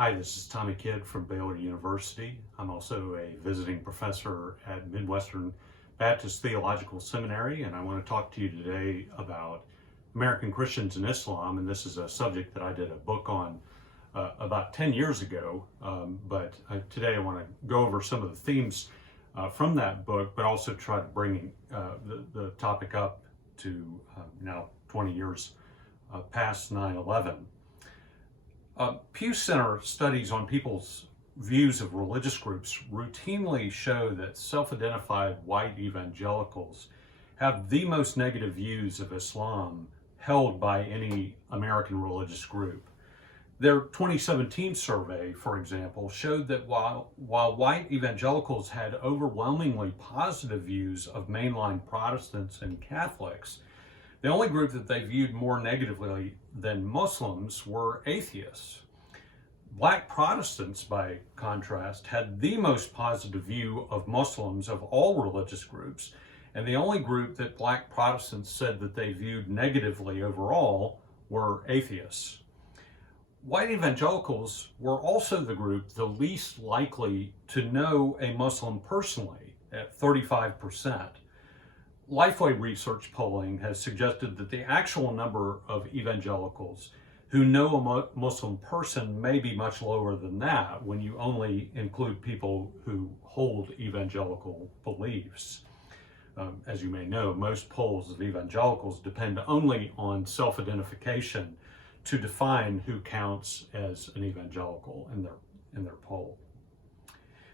Hi, this is Tommy Kidd from Baylor University. I'm also a visiting professor at Midwestern Baptist Theological Seminary, and I want to talk to you today about American Christians and Islam. And this is a subject that I did a book on about 10 years ago, but today I want to go over some of the themes from that book, but also try to bring the topic up to now 20 years past 9/11. Pew Center studies on people's views of religious groups routinely show that self-identified white evangelicals have the most negative views of Islam held by any American religious group. Their 2017 survey, for example, showed that while white evangelicals had overwhelmingly positive views of mainline Protestants and Catholics, the only group that they viewed more negatively than Muslims were atheists. Black Protestants, by contrast, had the most positive view of Muslims of all religious groups, and the only group that Black Protestants said that they viewed negatively overall were atheists. White evangelicals were also the group the least likely to know a Muslim personally, at 35%. Lifeway research polling has suggested that the actual number of evangelicals who know a Muslim person may be much lower than that when you only include people who hold evangelical beliefs. As you may know, most polls of evangelicals depend only on self-identification to define who counts as an evangelical in their poll.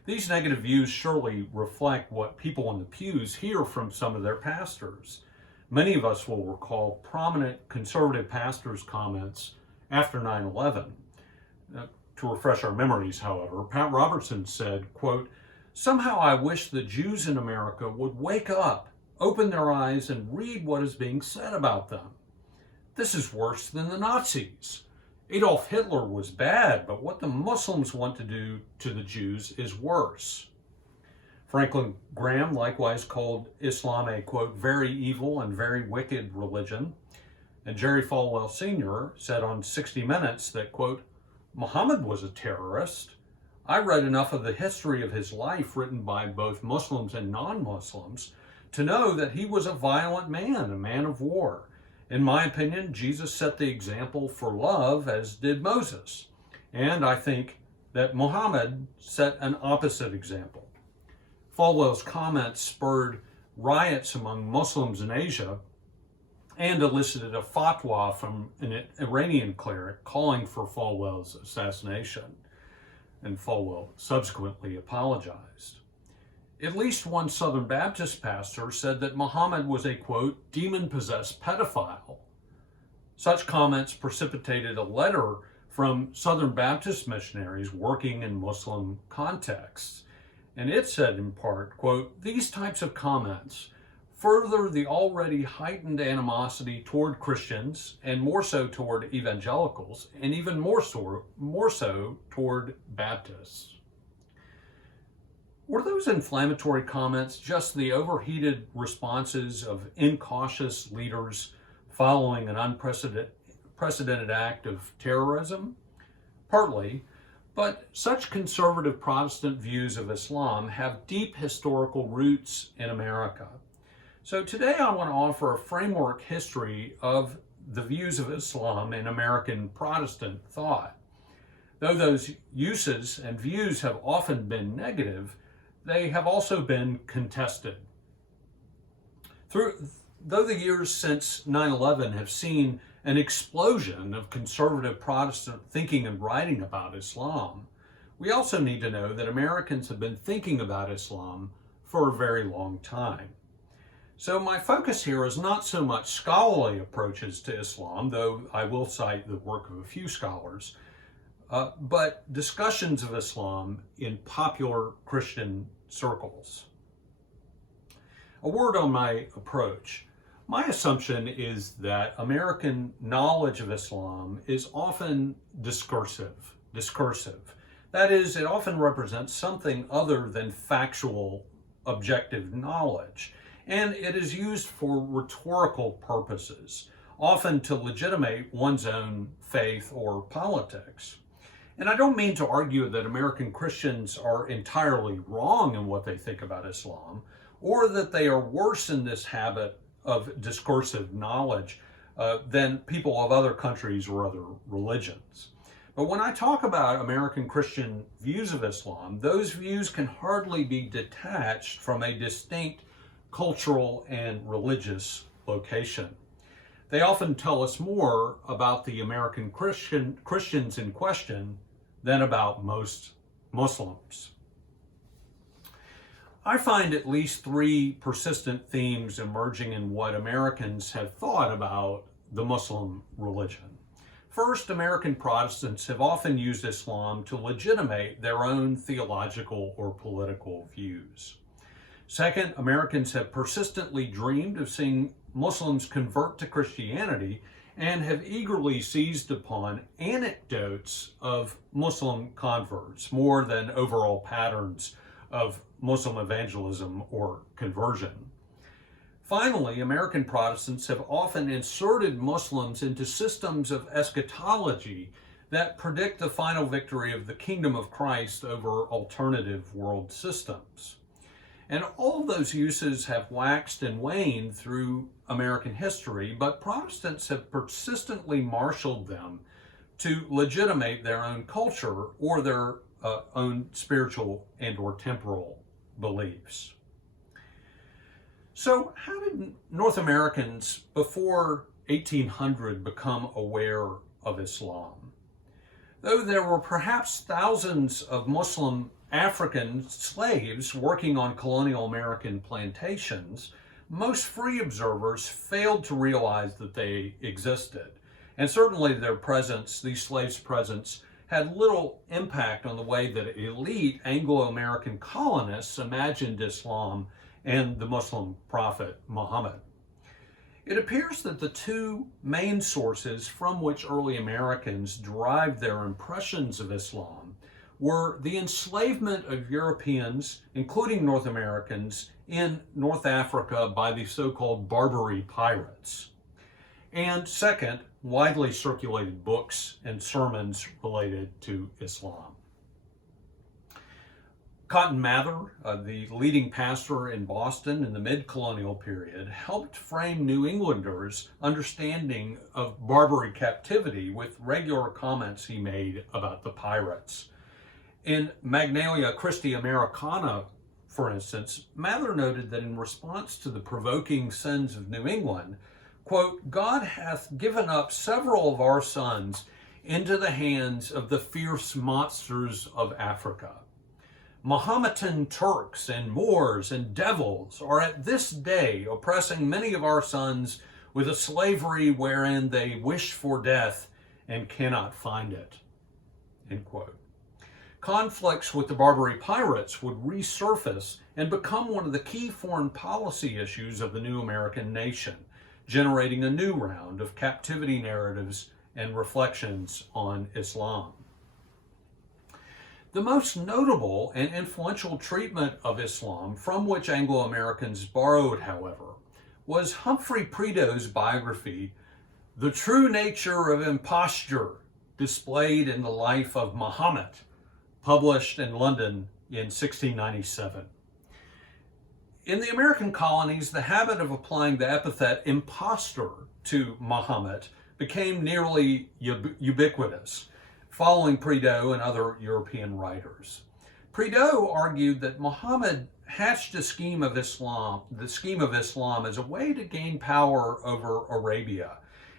These negative views surely reflect what people in the pews hear from some of their pastors. Many of us will recall prominent conservative pastors' comments after 9/11. To refresh our memories, however, Pat Robertson said, quote, "Somehow I wish the Jews in America would wake up, open their eyes, and read what is being said about them. This is worse than the Nazis. Adolf Hitler was bad, but what the Muslims want to do to the Jews is worse." Franklin Graham likewise called Islam a, quote, "very evil and very wicked religion." And Jerry Falwell Sr. said on 60 Minutes that, quote, "Muhammad was a terrorist. I read enough of the history of his life written by both Muslims and non-Muslims to know that he was a violent man, a man of war. In my opinion, Jesus set the example for love, as did Moses. And I think that Muhammad set an opposite example." Falwell's comments spurred riots among Muslims in Asia and elicited a fatwa from an Iranian cleric calling for Falwell's assassination. And Falwell subsequently apologized. At least one Southern Baptist pastor said that Muhammad was a, quote, demon-possessed pedophile. Such comments precipitated a letter from Southern Baptist missionaries working in Muslim contexts. And it said in part, quote, "These types of comments further the already heightened animosity toward Christians and more so toward evangelicals and even more so toward Baptists." Were those inflammatory comments just the overheated responses of incautious leaders following an unprecedented act of terrorism? Partly, but such conservative Protestant views of Islam have deep historical roots in America. So today I want to offer a framework history of the views of Islam in American Protestant thought. Though those uses and views have often been negative, they have also been contested. Though the years since 9/11 have seen an explosion of conservative Protestant thinking and writing about Islam, we also need to know that Americans have been thinking about Islam for a very long time. So my focus here is not so much scholarly approaches to Islam, though I will cite the work of a few scholars, but discussions of Islam in popular Christian circles. A word on my approach. My assumption is that American knowledge of Islam is often discursive. That is, it often represents something other than factual, objective knowledge, and it is used for rhetorical purposes, often to legitimate one's own faith or politics. And I don't mean to argue that American Christians are entirely wrong in what they think about Islam, or that they are worse in this habit of discursive knowledge than people of other countries or other religions. But when I talk about American Christian views of Islam, those views can hardly be detached from a distinct cultural and religious location. They often tell us more about the American Christians in question than about most Muslims. I find at least three persistent themes emerging in what Americans have thought about the Muslim religion. First, American Protestants have often used Islam to legitimate their own theological or political views. Second, Americans have persistently dreamed of seeing Muslims convert to Christianity and have eagerly seized upon anecdotes of Muslim converts more than overall patterns of Muslim evangelism or conversion. Finally, American Protestants have often inserted Muslims into systems of eschatology that predict the final victory of the kingdom of Christ over alternative world systems. And all of those uses have waxed and waned through American history, but Protestants have persistently marshaled them to legitimate their own culture or their own spiritual and or temporal beliefs. So how did North Americans before 1800 become aware of Islam? Though there were perhaps thousands of Muslim African slaves working on colonial American plantations, most free observers failed to realize that they existed. And certainly their presence, these slaves' presence, had little impact on the way that elite Anglo-American colonists imagined Islam and the Muslim prophet Muhammad. It appears that the two main sources from which early Americans derived their impressions of Islam were the enslavement of Europeans, including North Americans, in North Africa by the so-called Barbary pirates. And second, widely circulated books and sermons related to Islam. Cotton Mather, the leading pastor in Boston in the mid-colonial period, helped frame New Englanders' understanding of Barbary captivity with regular comments he made about the pirates. In Magnalia Christi Americana, for instance, Mather noted that in response to the provoking sins of New England, quote, God hath given up several of our sons into the hands of the fierce monsters of Africa. Mahometan Turks and Moors and devils are at this day oppressing many of our sons with a slavery wherein they wish for death and cannot find it, end quote. Conflicts with the Barbary pirates would resurface and become one of the key foreign policy issues of the new American nation, generating a new round of captivity narratives and reflections on Islam. The most notable and influential treatment of Islam from which Anglo-Americans borrowed, however, was Humphrey Prideaux's biography, The True Nature of Imposture Displayed in the Life of Muhammad, published in London in 1697. In the American colonies, the habit of applying the epithet impostor to Muhammad became nearly ubiquitous, following Prideaux and other European writers. Prideaux argued that Muhammad hatched the scheme of Islam as a way to gain power over Arabia,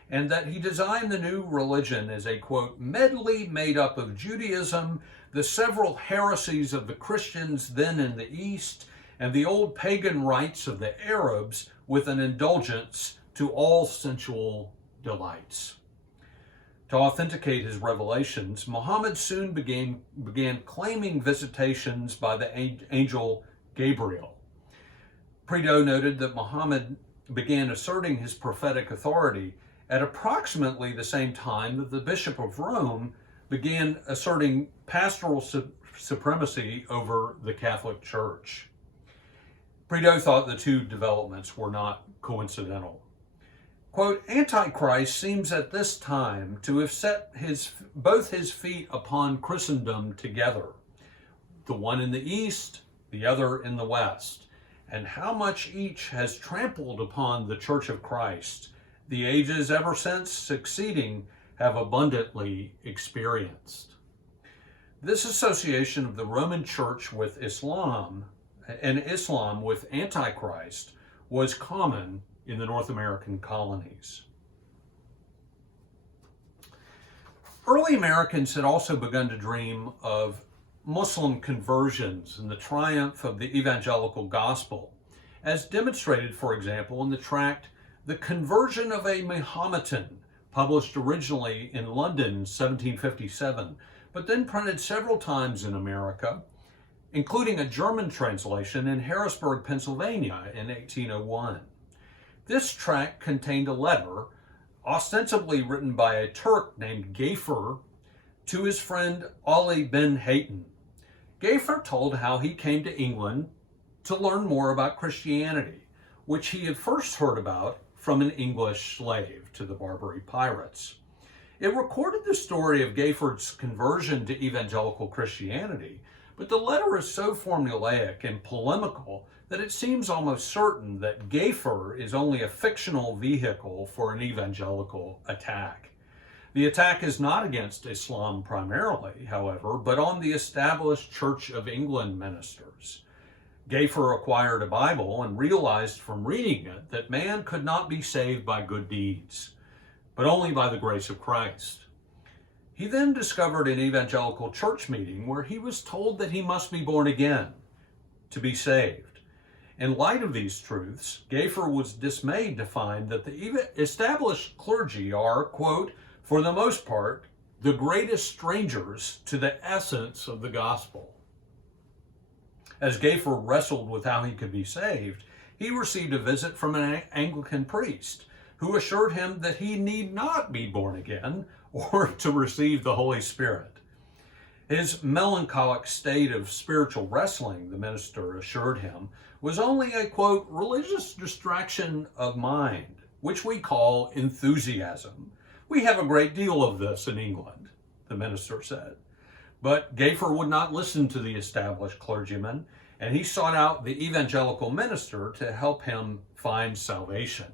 and that he designed the new religion as a, quote, medley made up of Judaism, the several heresies of the Christians then in the East, and the old pagan rites of the Arabs, with an indulgence to all sensual delights. To authenticate his revelations, Muhammad soon began claiming visitations by the angel Gabriel. Prideaux noted that Muhammad began asserting his prophetic authority at approximately the same time that the Bishop of Rome began asserting pastoral supremacy over the Catholic Church. Prideaux thought the two developments were not coincidental. Quote, Antichrist seems at this time to have set both his feet upon Christendom together, the one in the east, the other in the west, and how much each has trampled upon the Church of Christ, the ages ever since succeeding have abundantly experienced. This association of the Roman Church with Islam and Islam with Antichrist was common in the North American colonies. Early Americans had also begun to dream of Muslim conversions and the triumph of the evangelical gospel, as demonstrated, for example, in the tract The Conversion of a Mahometan, published originally in London in 1757, but then printed several times in America, including a German translation in Harrisburg, Pennsylvania in 1801. This tract contained a letter, ostensibly written by a Turk named Ghafer, to his friend Ali bin Hayton. Ghafer told how he came to England to learn more about Christianity, which he had first heard about from an English slave to the Barbary pirates. It recorded the story of Ghafer's conversion to evangelical Christianity, but the letter is so formulaic and polemical that it seems almost certain that Ghafer is only a fictional vehicle for an evangelical attack. The attack is not against Islam primarily, however, but on the established Church of England ministers. Ghafer acquired a Bible and realized from reading it that man could not be saved by good deeds, but only by the grace of Christ. He then discovered an evangelical church meeting where he was told that he must be born again to be saved. In light of these truths, Ghafer was dismayed to find that the established clergy are, quote, for the most part, the greatest strangers to the essence of the gospel. As Ghafer wrestled with how he could be saved, he received a visit from an Anglican priest who assured him that he need not be born again or to receive the Holy Spirit. His melancholic state of spiritual wrestling, the minister assured him, was only a, quote, religious distraction of mind, which we call enthusiasm. We have a great deal of this in England, the minister said. But Ghafer would not listen to the established clergyman, and he sought out the evangelical minister to help him find salvation.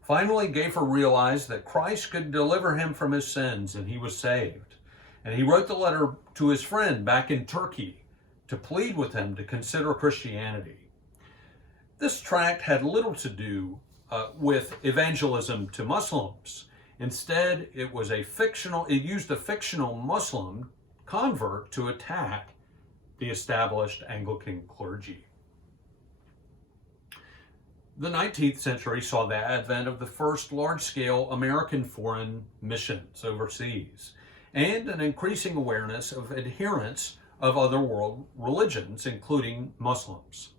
Finally, Ghafer realized that Christ could deliver him from his sins, and he was saved. And he wrote the letter to his friend back in Turkey to plead with him to consider Christianity. This tract had little to do with evangelism to Muslims. Instead, it used a fictional Muslim convert to attack the established Anglican clergy. The 19th century saw the advent of the first large-scale American foreign missions overseas, and an increasing awareness of adherents of other world religions, including Muslims.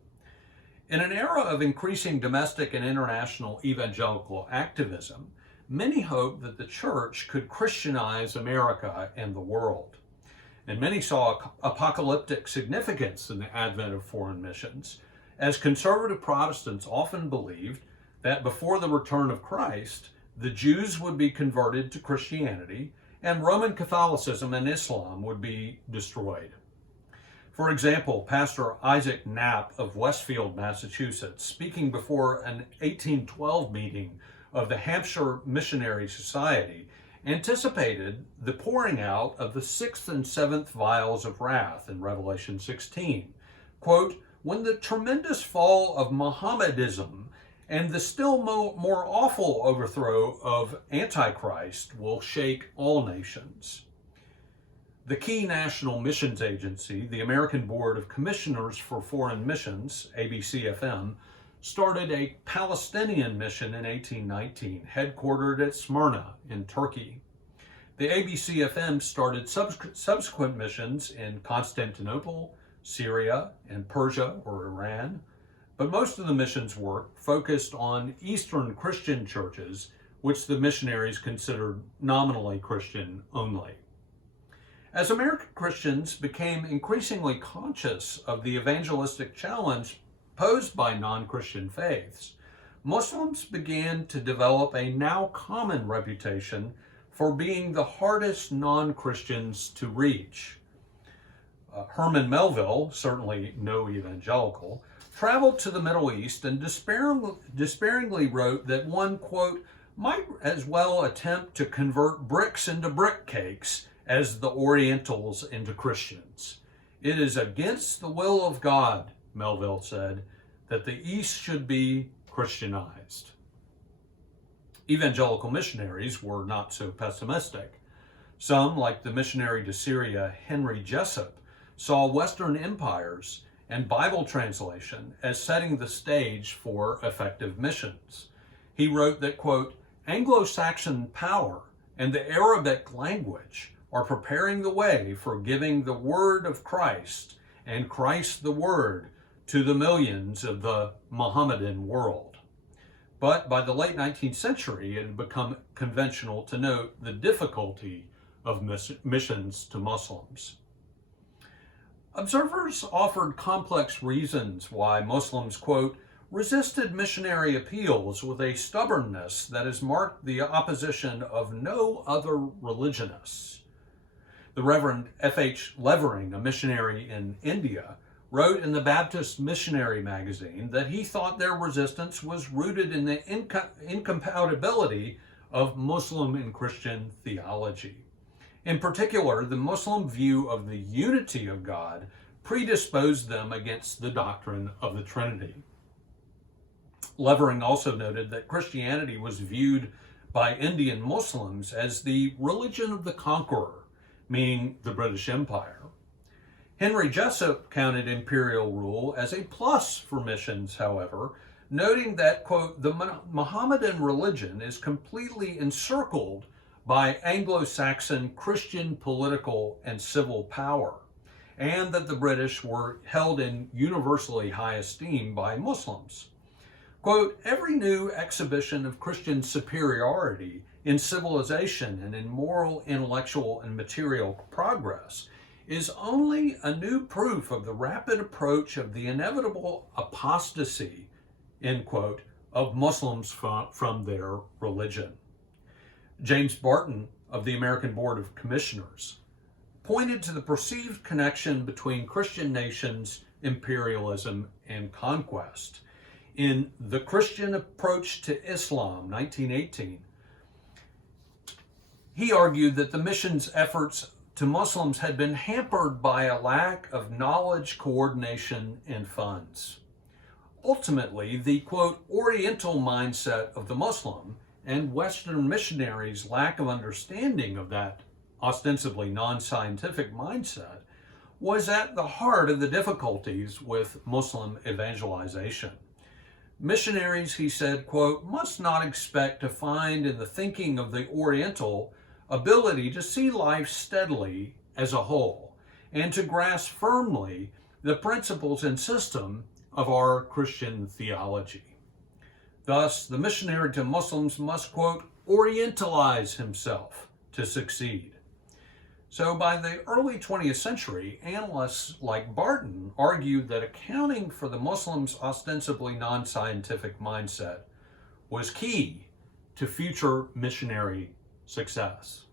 In an era of increasing domestic and international evangelical activism, many hoped that the church could Christianize America and the world. And many saw apocalyptic significance in the advent of foreign missions, as conservative Protestants often believed that before the return of Christ, the Jews would be converted to Christianity and Roman Catholicism and Islam would be destroyed. For example, Pastor Isaac Knapp of Westfield, Massachusetts, speaking before an 1812 meeting of the Hampshire Missionary Society, anticipated the pouring out of the sixth and seventh vials of wrath in Revelation 16. Quote, when the tremendous fall of Mohammedism and the still more awful overthrow of Antichrist will shake all nations. The key national missions agency, the American Board of Commissioners for Foreign Missions, ABCFM, started a Palestinian mission in 1819, headquartered at Smyrna in Turkey. The ABCFM started subsequent missions in Constantinople, Syria, and Persia or Iran, but most of the missions work focused on Eastern Christian churches, which the missionaries considered nominally Christian only. As American Christians became increasingly conscious of the evangelistic challenge posed by non-Christian faiths, Muslims began to develop a now common reputation for being the hardest non-Christians to reach. Herman Melville, certainly no evangelical, traveled to the Middle East and despairingly wrote that one, quote, might as well attempt to convert bricks into brick cakes as the Orientals into Christians. It is against the will of God, Melville said, that the East should be Christianized. Evangelical missionaries were not so pessimistic. Some, like the missionary to Syria, Henry Jessup, saw Western empires and Bible translation as setting the stage for effective missions. He wrote that, quote, Anglo-Saxon power and the Arabic language are preparing the way for giving the word of Christ and Christ the word to the millions of the Mohammedan world. But by the late 19th century, it had become conventional to note the difficulty of missions to Muslims. Observers offered complex reasons why Muslims, quote, resisted missionary appeals with a stubbornness that has marked the opposition of no other religionists. The Reverend F.H. Levering, a missionary in India, wrote in the Baptist Missionary magazine that he thought their resistance was rooted in the incompatibility of Muslim and Christian theology. In particular, the Muslim view of the unity of God predisposed them against the doctrine of the Trinity. Levering also noted that Christianity was viewed by Indian Muslims as the religion of the conqueror, meaning the British Empire. Henry Jessup counted imperial rule as a plus for missions, however, noting that, quote, the Mohammedan religion is completely encircled by Anglo-Saxon Christian political and civil power, and that the British were held in universally high esteem by Muslims. Quote, every new exhibition of Christian superiority in civilization and in moral, intellectual, and material progress is only a new proof of the rapid approach of the inevitable apostasy, end quote, of Muslims from their religion. James Barton of the American Board of Commissioners pointed to the perceived connection between Christian nations, imperialism, and conquest. In The Christian Approach to Islam, 1918, he argued that the missions efforts to Muslims had been hampered by a lack of knowledge, coordination, and funds. Ultimately, the, quote, Oriental mindset of the Muslim and Western missionaries' lack of understanding of that ostensibly non-scientific mindset was at the heart of the difficulties with Muslim evangelization. Missionaries, he said, quote, must not expect to find in the thinking of the Oriental ability to see life steadily as a whole and to grasp firmly the principles and system of our Christian theology. Thus, the missionary to Muslims must, quote, orientalize himself to succeed. So by the early 20th century, analysts like Barton argued that accounting for the Muslims' ostensibly non-scientific mindset was key to future missionary success.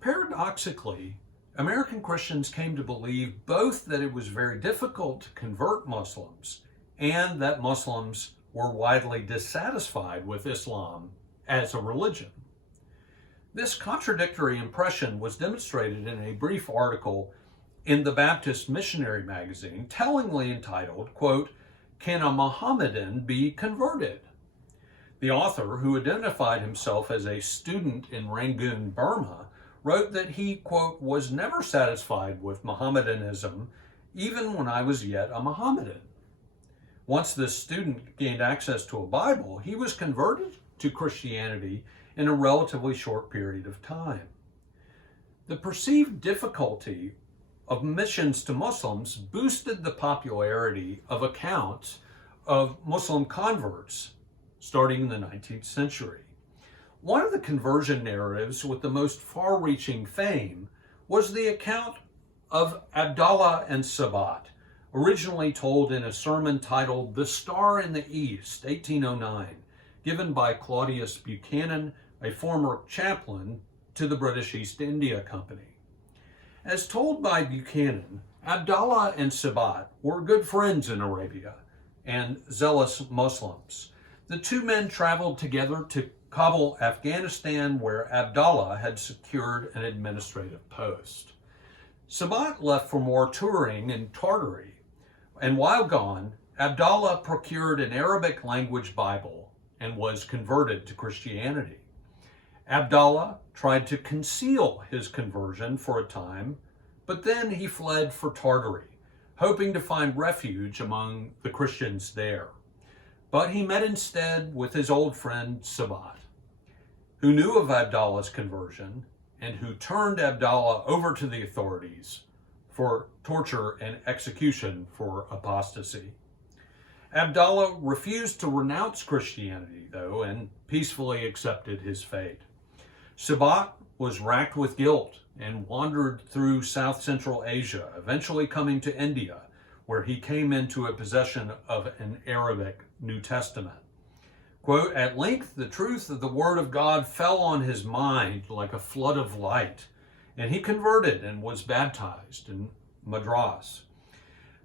Paradoxically, American Christians came to believe both that it was very difficult to convert Muslims and that Muslims were widely dissatisfied with Islam as a religion. This contradictory impression was demonstrated in a brief article in the Baptist Missionary magazine, tellingly entitled, quote, Can a Mohammedan be converted? The author, who identified himself as a student in Rangoon, Burma, wrote that he, quote, was never satisfied with Mohammedanism even when I was yet a Mohammedan. Once this student gained access to a Bible, he was converted to Christianity in a relatively short period of time. The perceived difficulty of missions to Muslims boosted the popularity of accounts of Muslim converts starting in the 19th century. One of the conversion narratives with the most far-reaching fame was the account of Abdallah and Sabat, originally told in a sermon titled "The Star in the East," 1809, given by Claudius Buchanan, a former chaplain to the British East India Company. As told by Buchanan, Abdallah and Sabat were good friends in Arabia and zealous Muslims. The two men traveled together to Kabul, Afghanistan, where Abdallah had secured an administrative post. Sabat left for more touring in Tartary, and while gone, Abdallah procured an Arabic language Bible and was converted to Christianity. Abdallah tried to conceal his conversion for a time, but then he fled for Tartary, hoping to find refuge among the Christians there. But he met instead with his old friend Sabat, who knew of Abdallah's conversion and who turned Abdallah over to the authorities for torture and execution for apostasy. Abdallah refused to renounce Christianity, though, and peacefully accepted his fate. Sabat was racked with guilt and wandered through South Central Asia, eventually coming to India, where he came into a possession of an Arabic New Testament. Quote, "At length the truth of the Word of God fell on his mind like a flood of light, and he converted and was baptized in Madras."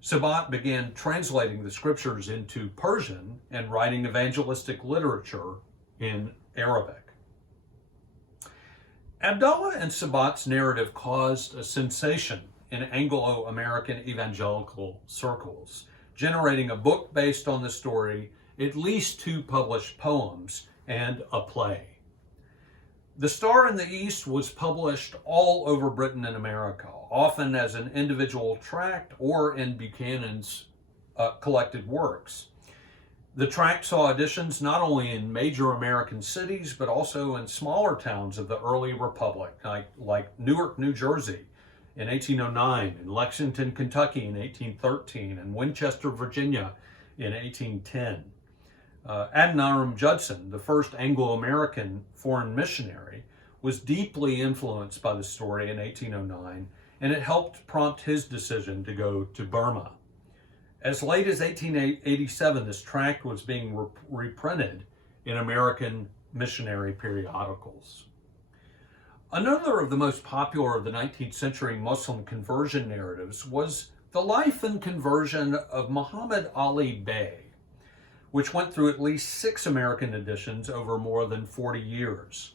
Sabat began translating the scriptures into Persian and writing evangelistic literature in Arabic. Abdallah and Sabat's narrative caused a sensation in Anglo-American evangelical circles, generating a book based on the story, at least 2 published poems, and a play. The Star in the East was published all over Britain and America, often as an individual tract or in Buchanan's collected works. The tract saw editions not only in major American cities, but also in smaller towns of the early republic, like Newark, New Jersey in 1809, and Lexington, Kentucky in 1813, and Winchester, Virginia in 1810. Adoniram Judson, the first Anglo-American foreign missionary, was deeply influenced by the story in 1809, and it helped prompt his decision to go to Burma. As late as 1887, this tract was being reprinted in American missionary periodicals. Another of the most popular of the 19th century Muslim conversion narratives was the life and conversion of Muhammad Ali Bey, which went through at least 6 American editions over more than 40 years.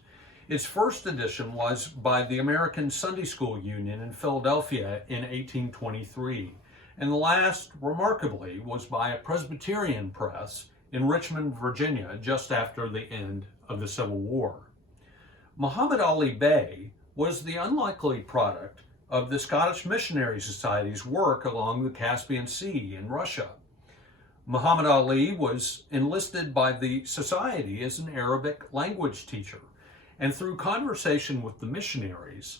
Its first edition was by the American Sunday School Union in Philadelphia in 1823. And the last, remarkably, was by a Presbyterian press in Richmond, Virginia, just after the end of the Civil War. Muhammad Ali Bey was the unlikely product of the Scottish Missionary Society's work along the Caspian Sea in Russia. Muhammad Ali was enlisted by the Society as an Arabic language teacher, and through conversation with the missionaries,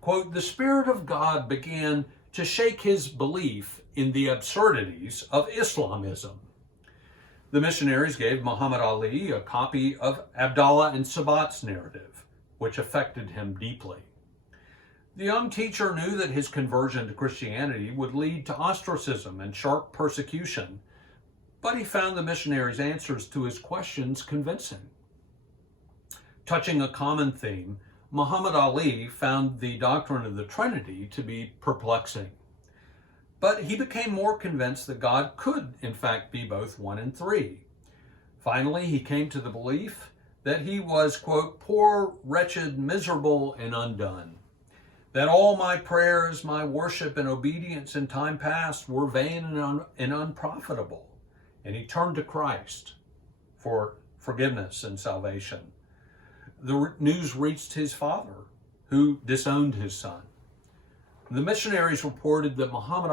quote, "the Spirit of God began to shake his belief in the absurdities of Islamism." The missionaries gave Muhammad Ali a copy of Abdallah and Sabat's narrative, which affected him deeply. The young teacher knew that his conversion to Christianity would lead to ostracism and sharp persecution, but he found the missionaries' answers to his questions convincing. Touching a common theme, Muhammad Ali found the doctrine of the Trinity to be perplexing. But he became more convinced that God could, in fact, be both 1 and 3. Finally, he came to the belief that he was, quote, "poor, wretched, miserable, and undone. That all my prayers, my worship, and obedience in time past were vain and unprofitable." And he turned to Christ for forgiveness and salvation. The news reached his father, who disowned his son. The missionaries reported that Muhammad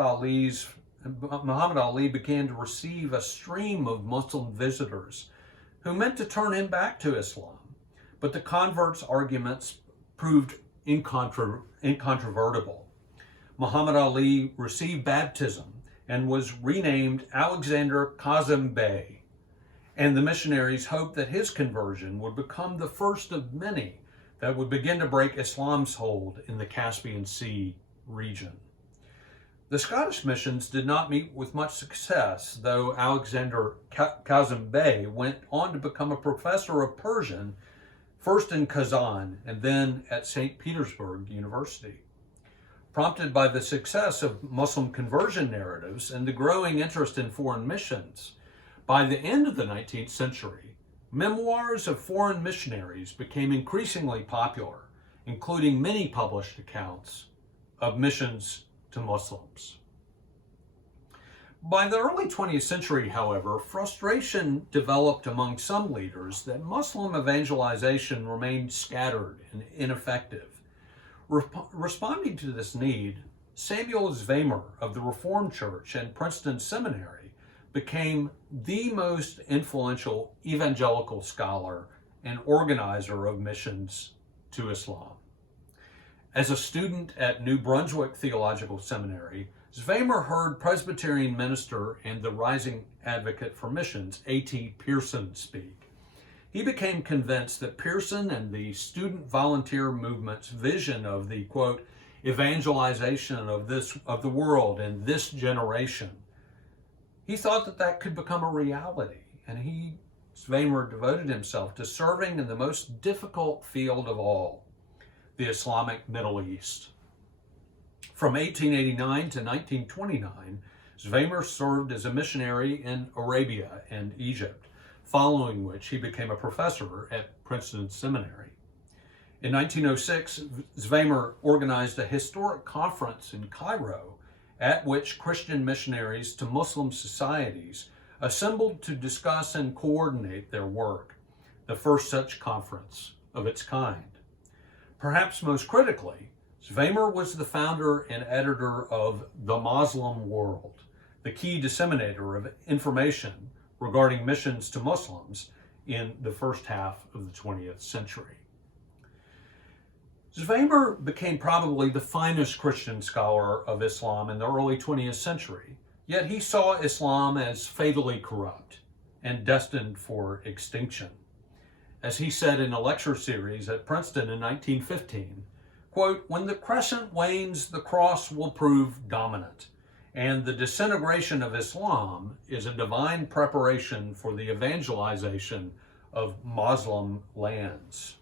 Ali began to receive a stream of Muslim visitors who meant to turn him back to Islam. But the converts' arguments proved incontrovertible. Muhammad Ali received baptism and was renamed Alexander Kazim Bey. And the missionaries hoped that his conversion would become the first of many that would begin to break Islam's hold in the Caspian Sea region. The Scottish missions did not meet with much success, though Alexander Kazim Bey went on to become a professor of Persian, first in Kazan and then at St. Petersburg University. Prompted by the success of Muslim conversion narratives and the growing interest in foreign missions, by the end of the 19th century, memoirs of foreign missionaries became increasingly popular, including many published accounts of missions to Muslims. By the early 20th century, however, frustration developed among some leaders that Muslim evangelization remained scattered and ineffective. Responding to this need, Samuel Zwemer of the Reformed Church and Princeton Seminary became the most influential evangelical scholar and organizer of missions to Islam. As a student at New Brunswick Theological Seminary, Zwemer heard Presbyterian minister and the rising advocate for missions, A.T. Pierson, speak. He became convinced that Pierson and the student volunteer movement's vision of the, quote, evangelization of the world in this generation, he thought that that could become a reality, and Zwemer devoted himself to serving in the most difficult field of all, the Islamic Middle East. From 1889 to 1929, Zwemer served as a missionary in Arabia and Egypt, following which he became a professor at Princeton Seminary. In 1906, Zwemer organized a historic conference in Cairo at which Christian missionaries to Muslim societies assembled to discuss and coordinate their work, the first such conference of its kind. Perhaps most critically, Zwemer was the founder and editor of The Muslim World, the key disseminator of information regarding missions to Muslims in the first half of the 20th century. Zwemer became probably the finest Christian scholar of Islam in the early 20th century, yet he saw Islam as fatally corrupt and destined for extinction. As he said in a lecture series at Princeton in 1915, quote, "When the crescent wanes, the cross will prove dominant, and the disintegration of Islam is a divine preparation for the evangelization of Muslim lands."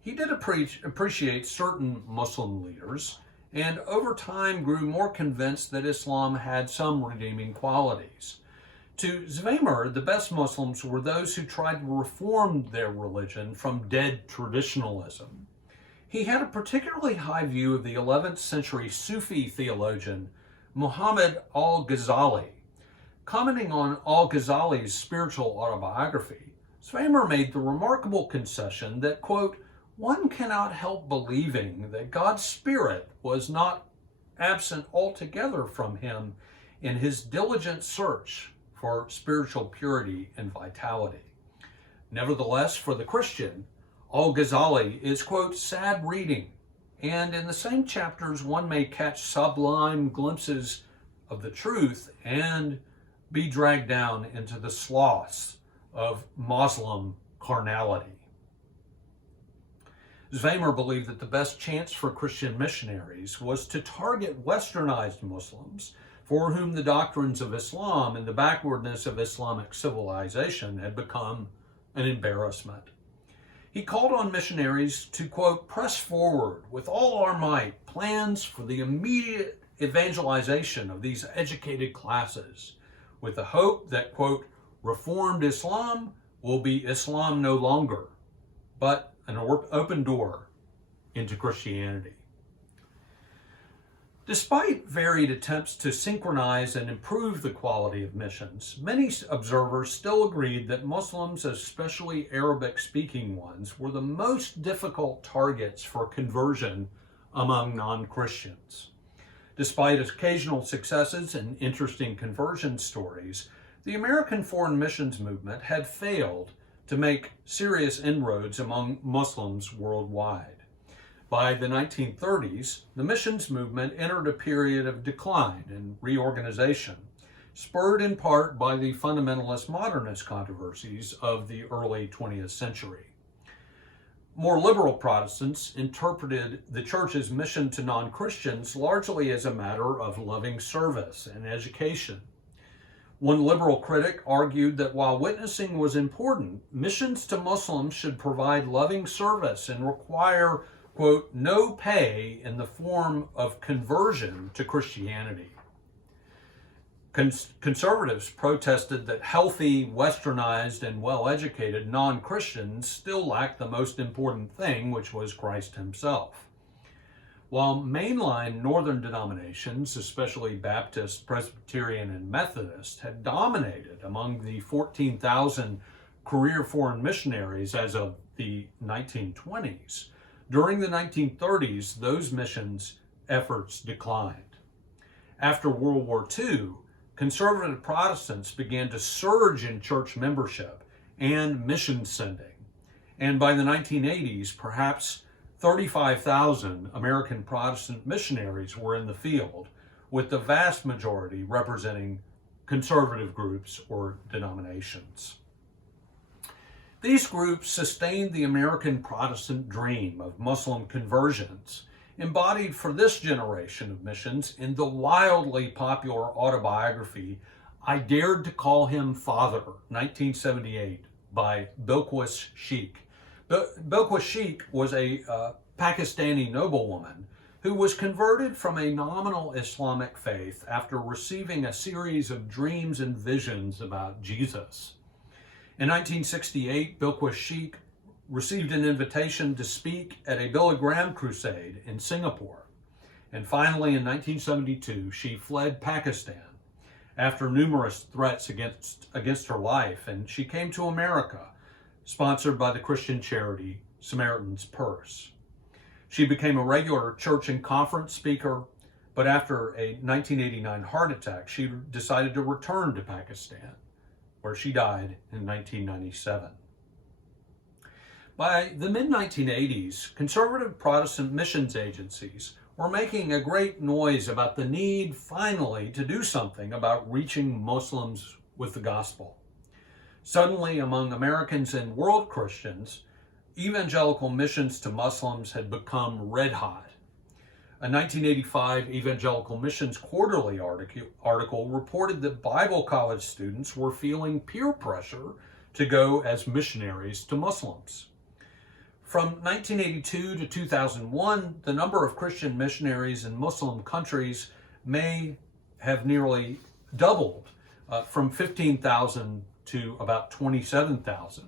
He did appreciate certain Muslim leaders, and over time grew more convinced that Islam had some redeeming qualities. To Zwemer, the best Muslims were those who tried to reform their religion from dead traditionalism. He had a particularly high view of the 11th century Sufi theologian Muhammad al-Ghazali. Commenting on al-Ghazali's spiritual autobiography, Zwemer made the remarkable concession that, quote, "One cannot help believing that God's Spirit was not absent altogether from him in his diligent search for spiritual purity and vitality. Nevertheless, for the Christian, al-Ghazali is, quote, sad reading, and in the same chapters one may catch sublime glimpses of the truth and be dragged down into the sloughs of Muslim carnality." Zwemer believed that the best chance for Christian missionaries was to target westernized Muslims for whom the doctrines of Islam and the backwardness of Islamic civilization had become an embarrassment. He called on missionaries to, quote, "press forward with all our might plans for the immediate evangelization of these educated classes, with the hope that, quote, reformed Islam will be Islam no longer, but an open door into Christianity." Despite varied attempts to synchronize and improve the quality of missions, many observers still agreed that Muslims, especially Arabic-speaking ones, were the most difficult targets for conversion among non-Christians. Despite occasional successes and interesting conversion stories, the American foreign missions movement had failed to make serious inroads among Muslims worldwide. By the 1930s, the missions movement entered a period of decline and reorganization, spurred in part by the fundamentalist modernist controversies of the early 20th century. More liberal Protestants interpreted the church's mission to non-Christians largely as a matter of loving service and education. One liberal critic argued that while witnessing was important, missions to Muslims should provide loving service and require, quote, no pay in the form of conversion to Christianity. Conservatives protested that healthy, westernized, and well-educated non-Christians still lacked the most important thing, which was Christ himself. While mainline northern denominations, especially Baptist, Presbyterian, and Methodist, had dominated among the 14,000 career foreign missionaries as of the 1920s, during the 1930s, those missions efforts declined. After World War II, conservative Protestants began to surge in church membership and mission sending. And by the 1980s, perhaps 35,000 American Protestant missionaries were in the field, with the vast majority representing conservative groups or denominations. These groups sustained the American Protestant dream of Muslim conversions, embodied for this generation of missions in the wildly popular autobiography, I Dared to Call Him Father, 1978, by Bilquis Sheikh. Bilquis Sheikh was a Pakistani noblewoman who was converted from a nominal Islamic faith after receiving a series of dreams and visions about Jesus. In 1968, Bilquis Sheikh received an invitation to speak at a Billy Graham crusade in Singapore. And finally, in 1972, she fled Pakistan after numerous threats against her life, and she came to America, sponsored by the Christian charity Samaritan's Purse. She became a regular church and conference speaker, but after a 1989 heart attack, she decided to return to Pakistan, where she died in 1997. By the mid-1980s, conservative Protestant missions agencies were making a great noise about the need, finally, to do something about reaching Muslims with the gospel. Suddenly, among Americans and world Christians, evangelical missions to Muslims had become red hot. A 1985 Evangelical Missions Quarterly article reported that Bible college students were feeling peer pressure to go as missionaries to Muslims. From 1982 to 2001, the number of Christian missionaries in Muslim countries may have nearly doubled, from 15,000 to about 27,000.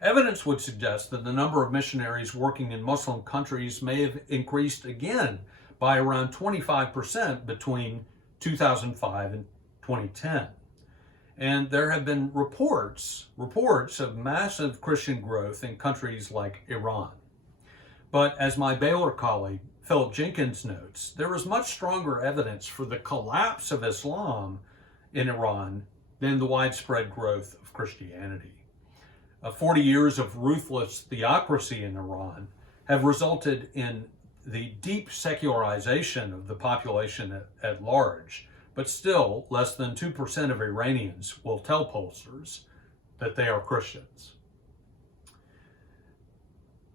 Evidence would suggest that the number of missionaries working in Muslim countries may have increased again by around 25% between 2005 and 2010. And there have been reports of massive Christian growth in countries like Iran. But as my Baylor colleague, Philip Jenkins, notes, there is much stronger evidence for the collapse of Islam in Iran than the widespread growth of Christianity. 40 years of ruthless theocracy in Iran have resulted in the deep secularization of the population at large, but still less than 2% of Iranians will tell pollsters that they are Christians.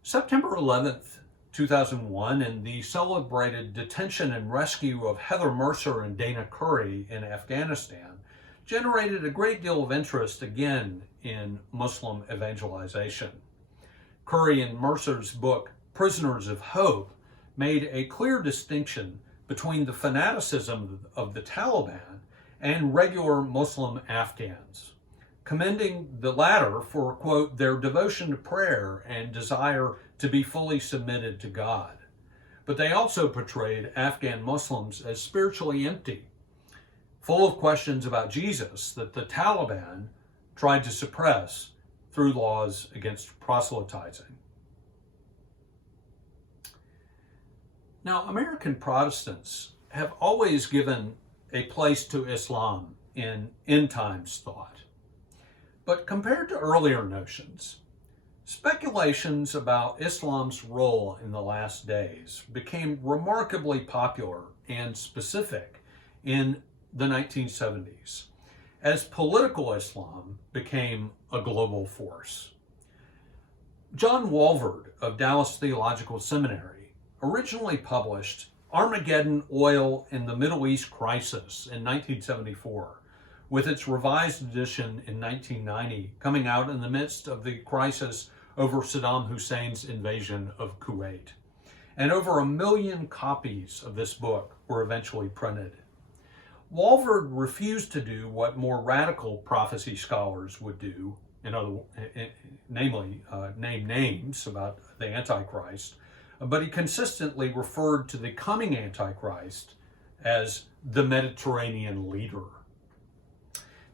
September 11th, 2001, and the celebrated detention and rescue of Heather Mercer and Dana Curry in Afghanistan generated a great deal of interest again in Muslim evangelization. Curry and Mercer's book, Prisoners of Hope, made a clear distinction between the fanaticism of the Taliban and regular Muslim Afghans, commending the latter for, quote, their devotion to prayer and desire to be fully submitted to God. But they also portrayed Afghan Muslims as spiritually empty, full of questions about Jesus that the Taliban tried to suppress through laws against proselytizing. Now, American Protestants have always given a place to Islam in end times thought. But compared to earlier notions, speculations about Islam's role in the last days became remarkably popular and specific in the 1970s, as political Islam became a global force. John Walvoord of Dallas Theological Seminary originally published Armageddon, Oil, and the Middle East Crisis in 1974, with its revised edition in 1990 coming out in the midst of the crisis over Saddam Hussein's invasion of Kuwait. And over 1 million copies of this book were eventually printed. Walvoord refused to do what more radical prophecy scholars would do, namely name names about the Antichrist, but he consistently referred to the coming Antichrist as the Mediterranean leader.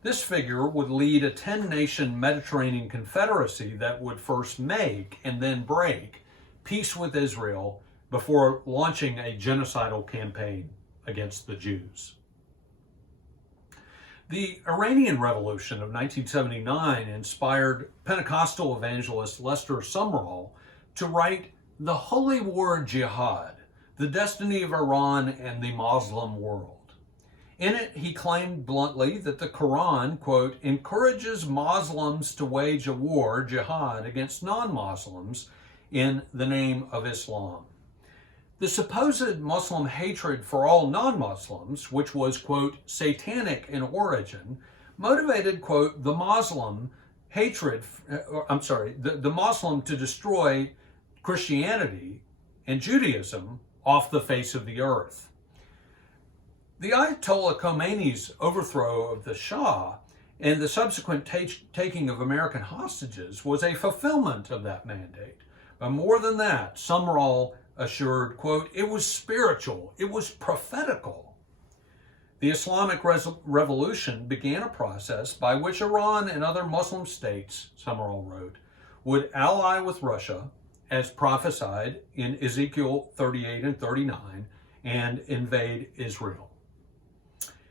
This figure would lead a 10-nation Mediterranean confederacy that would first make and then break peace with Israel before launching a genocidal campaign against the Jews. The Iranian Revolution of 1979 inspired Pentecostal evangelist Lester Sumrall to write The Holy War Jihad, the Destiny of Iran and the Muslim World. In it, he claimed bluntly that the Quran, quote, encourages Muslims to wage a war, jihad, against non-Muslims in the name of Islam. The supposed Muslim hatred for all non-Muslims, which was, quote, satanic in origin, motivated, quote, the Muslim to destroy Christianity and Judaism off the face of the earth. The Ayatollah Khomeini's overthrow of the Shah and the subsequent taking of American hostages was a fulfillment of that mandate. But more than that, Sumrall assured, quote, it was spiritual, it was prophetical. The Islamic Revolution began a process by which Iran and other Muslim states, Sumrall wrote, would ally with Russia, as prophesied in Ezekiel 38 and 39, and invade Israel.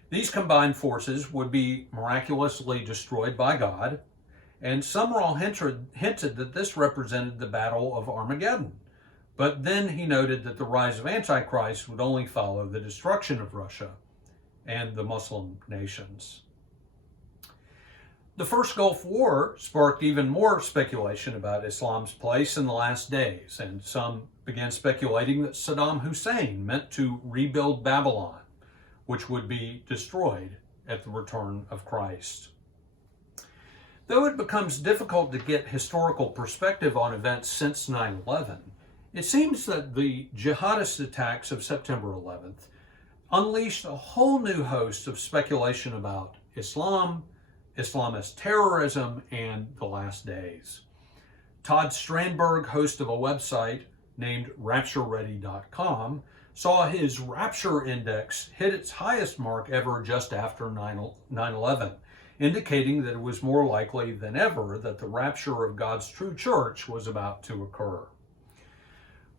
These combined forces would be miraculously destroyed by God, and Sumrall hinted that this represented the Battle of Armageddon. But then he noted that the rise of Antichrist would only follow the destruction of Russia and the Muslim nations. The First Gulf War sparked even more speculation about Islam's place in the last days, and some began speculating that Saddam Hussein meant to rebuild Babylon, which would be destroyed at the return of Christ. Though it becomes difficult to get historical perspective on events since 9/11, it seems that the jihadist attacks of September 11th unleashed a whole new host of speculation about Islam, Islamist terrorism, and the last days. Todd Strandberg, host of a website named RaptureReady.com, saw his rapture index hit its highest mark ever just after 9/11, indicating that it was more likely than ever that the rapture of God's true church was about to occur.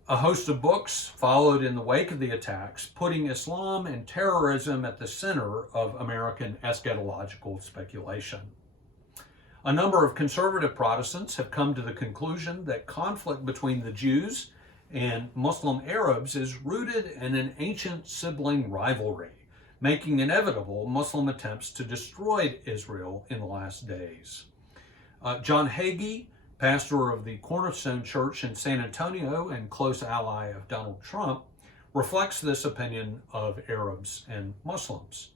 A host of books followed in the wake of the attacks, putting Islam and terrorism at the center of American eschatological speculation. A number of conservative Protestants have come to the conclusion that conflict between the Jews and Muslim Arabs is rooted in an ancient sibling rivalry, making inevitable Muslim attempts to destroy Israel in the last days. John Hagee, pastor of the Cornerstone Church in San Antonio and close ally of Donald Trump, reflects this opinion of Arabs and Muslims.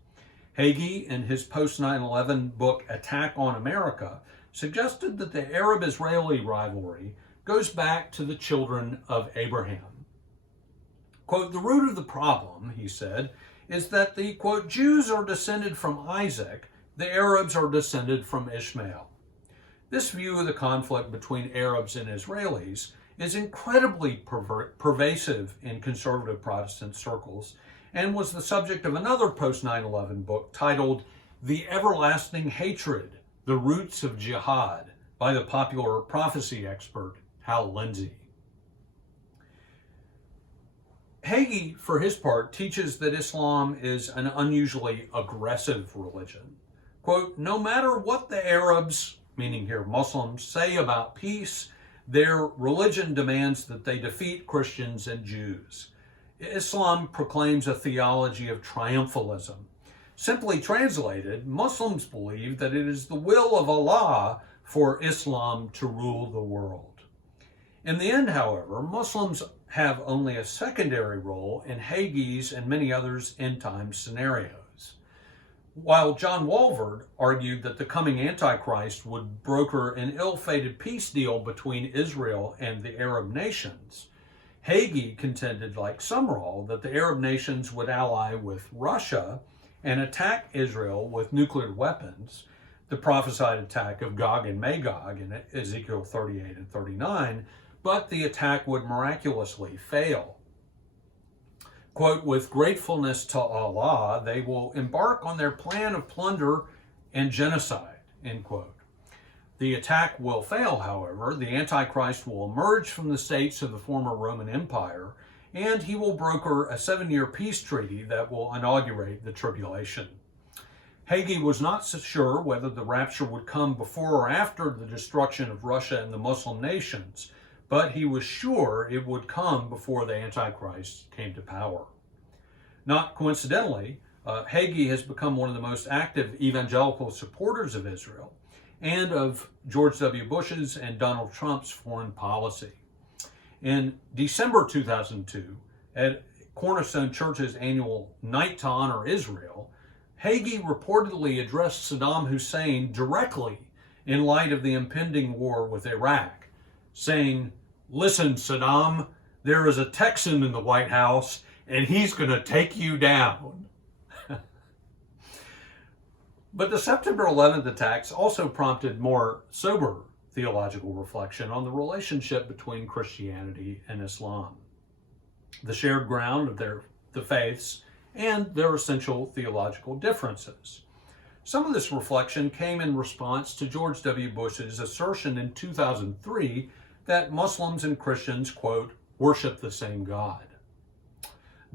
Hagee, in his post-9/11 book Attack on America, suggested that the Arab-Israeli rivalry goes back to the children of Abraham. Quote, the root of the problem, he said, is that the, quote, Jews are descended from Isaac, the Arabs are descended from Ishmael. This view of the conflict between Arabs and Israelis is incredibly pervasive in conservative Protestant circles and was the subject of another post-9/11 book titled The Everlasting Hatred, The Roots of Jihad by the popular prophecy expert Hal Lindsey. Hagee, for his part, teaches that Islam is an unusually aggressive religion. Quote, no matter what the Arabs, meaning here Muslims, say about peace, their religion demands that they defeat Christians and Jews. Islam proclaims a theology of triumphalism. Simply translated, Muslims believe that it is the will of Allah for Islam to rule the world. In the end, however, Muslims have only a secondary role in Hagee's and many others' end-time scenarios. While John Walvoord argued that the coming Antichrist would broker an ill-fated peace deal between Israel and the Arab nations, Hagee contended, like Sumrall, that the Arab nations would ally with Russia and attack Israel with nuclear weapons, the prophesied attack of Gog and Magog in Ezekiel 38 and 39, but the attack would miraculously fail. Quote, with gratefulness to Allah, they will embark on their plan of plunder and genocide, end quote. The attack will fail, however. The Antichrist will emerge from the states of the former Roman Empire, and he will broker a 7-year peace treaty that will inaugurate the tribulation. Hagee was not so sure whether the rapture would come before or after the destruction of Russia and the Muslim nations, but he was sure it would come before the Antichrist came to power. Not coincidentally, Hagee has become one of the most active evangelical supporters of Israel and of George W. Bush's and Donald Trump's foreign policy. In December 2002, at Cornerstone Church's annual Night to Honor Israel, Hagee reportedly addressed Saddam Hussein directly in light of the impending war with Iraq, saying, listen, Saddam, there is a Texan in the White House, and he's going to take you down. But the September 11th attacks also prompted more sober theological reflection on the relationship between Christianity and Islam, the shared ground of the faiths, and their essential theological differences. Some of this reflection came in response to George W. Bush's assertion in 2003 that Muslims and Christians, quote, worship the same God.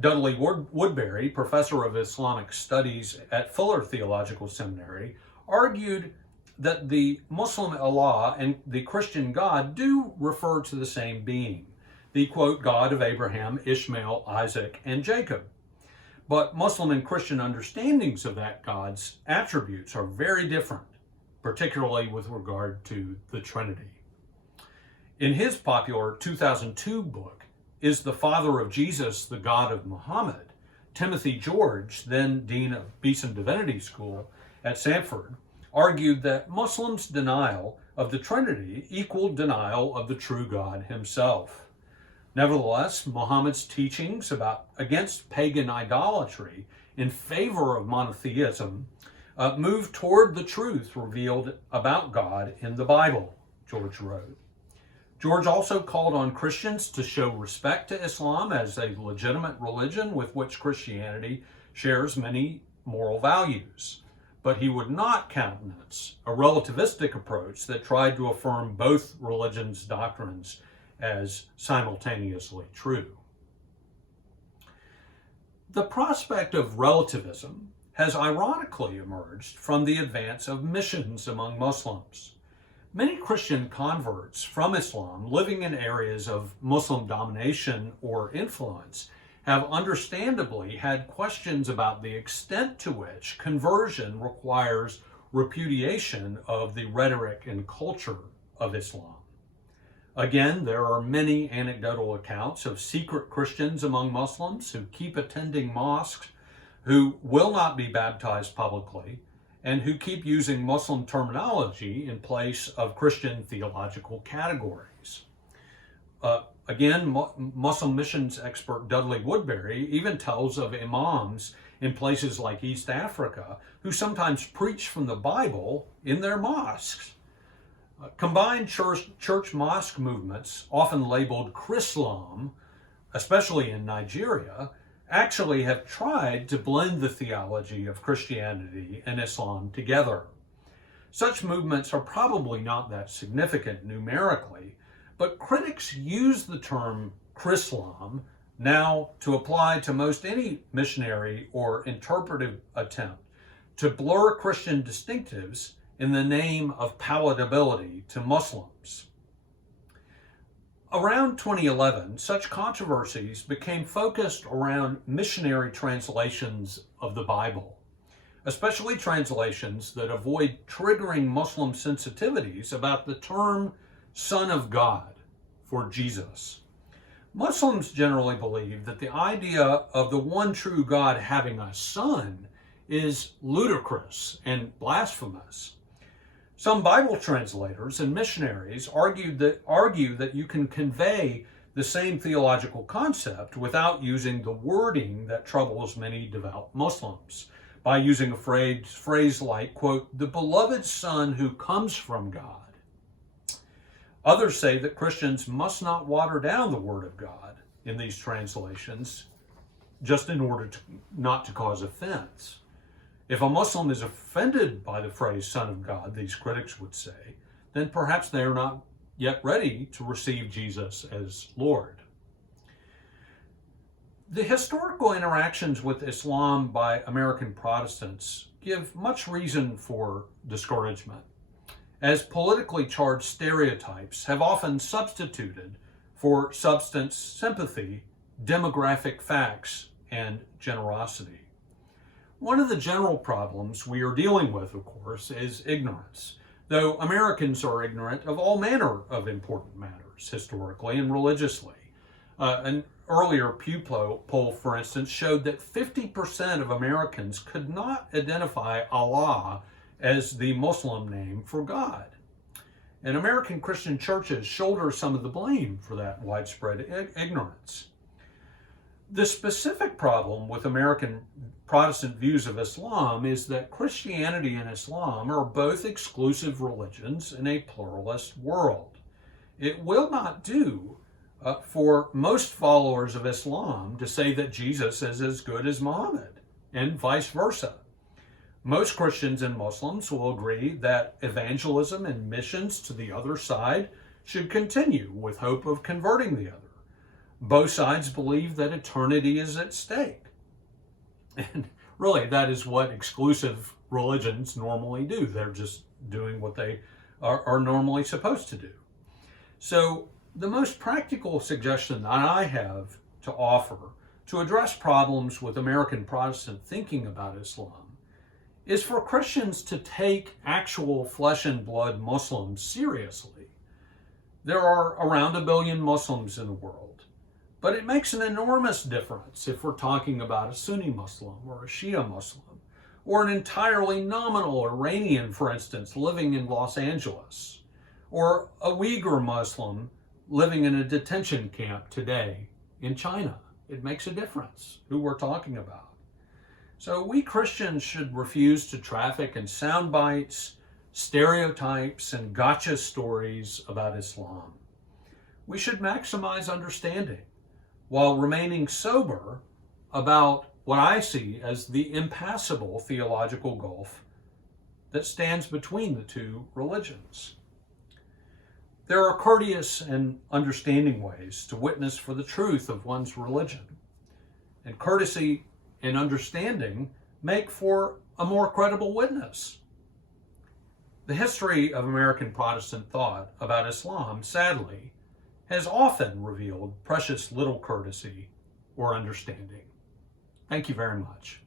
Dudley Woodbury, professor of Islamic studies at Fuller Theological Seminary, argued that the Muslim Allah and the Christian God do refer to the same being, the, quote, God of Abraham, Ishmael, Isaac, and Jacob. But Muslim and Christian understandings of that God's attributes are very different, particularly with regard to the Trinity. In his popular 2002 book, Is the Father of Jesus the God of Muhammad?, Timothy George, then Dean of Beeson Divinity School at Samford, argued that Muslims' denial of the Trinity equaled denial of the true God himself. Nevertheless, Muhammad's teachings against pagan idolatry in favor of monotheism moved toward the truth revealed about God in the Bible, George wrote. George also called on Christians to show respect to Islam as a legitimate religion with which Christianity shares many moral values, but he would not countenance a relativistic approach that tried to affirm both religions' doctrines as simultaneously true. The prospect of relativism has ironically emerged from the advance of missions among Muslims. Many Christian converts from Islam living in areas of Muslim domination or influence have understandably had questions about the extent to which conversion requires repudiation of the rhetoric and culture of Islam. Again, there are many anecdotal accounts of secret Christians among Muslims who keep attending mosques, who will not be baptized publicly, and who keep using Muslim terminology in place of Christian theological categories. Again, Muslim missions expert Dudley Woodbury even tells of imams in places like East Africa who sometimes preach from the Bible in their mosques. Combined church-mosque movements, often labeled Chrislam, especially in Nigeria, actually have tried to blend the theology of Christianity and Islam together. Such movements are probably not that significant numerically, but critics use the term Chrislam now to apply to most any missionary or interpretive attempt to blur Christian distinctives in the name of palatability to Muslims. Around 2011, such controversies became focused around missionary translations of the Bible, especially translations that avoid triggering Muslim sensitivities about the term Son of God, for Jesus. Muslims generally believe that the idea of the one true God having a son is ludicrous and blasphemous. Some Bible translators and missionaries argue that you can convey the same theological concept without using the wording that troubles many devout Muslims, by using a phrase like, quote, the beloved Son who comes from God. Others say that Christians must not water down the Word of God in these translations just in order not to cause offense. If a Muslim is offended by the phrase Son of God, these critics would say, then perhaps they are not yet ready to receive Jesus as Lord. The historical interactions with Islam by American Protestants give much reason for discouragement, as politically charged stereotypes have often substituted for substance, sympathy, demographic facts, and generosity. One of the general problems we are dealing with, of course, is ignorance, though Americans are ignorant of all manner of important matters, historically and religiously. An earlier Pew poll, for instance, showed that 50% of Americans could not identify Allah as the Muslim name for God. And American Christian churches shoulder some of the blame for that widespread ignorance. The specific problem with American Protestant views of Islam is that Christianity and Islam are both exclusive religions in a pluralist world. It will not do for most followers of Islam to say that Jesus is as good as Muhammad, and vice versa. Most Christians and Muslims will agree that evangelism and missions to the other side should continue with hope of converting the other. Both sides believe that eternity is at stake. And really, that is what exclusive religions normally do. They're just doing what they are normally supposed to do. So the most practical suggestion that I have to offer to address problems with American Protestant thinking about Islam is for Christians to take actual flesh and blood Muslims seriously. There are around 1 billion Muslims in the world, but it makes an enormous difference if we're talking about a Sunni Muslim or a Shia Muslim, or an entirely nominal Iranian, for instance, living in Los Angeles, or a Uyghur Muslim living in a detention camp today in China. It makes a difference who we're talking about. So we Christians should refuse to traffic in sound bites, stereotypes, and gotcha stories about Islam. We should maximize understanding while remaining sober about what I see as the impassable theological gulf that stands between the two religions. There are courteous and understanding ways to witness for the truth of one's religion, and courtesy and understanding make for a more credible witness. The history of American Protestant thought about Islam, sadly, has often revealed precious little courtesy or understanding. Thank you very much.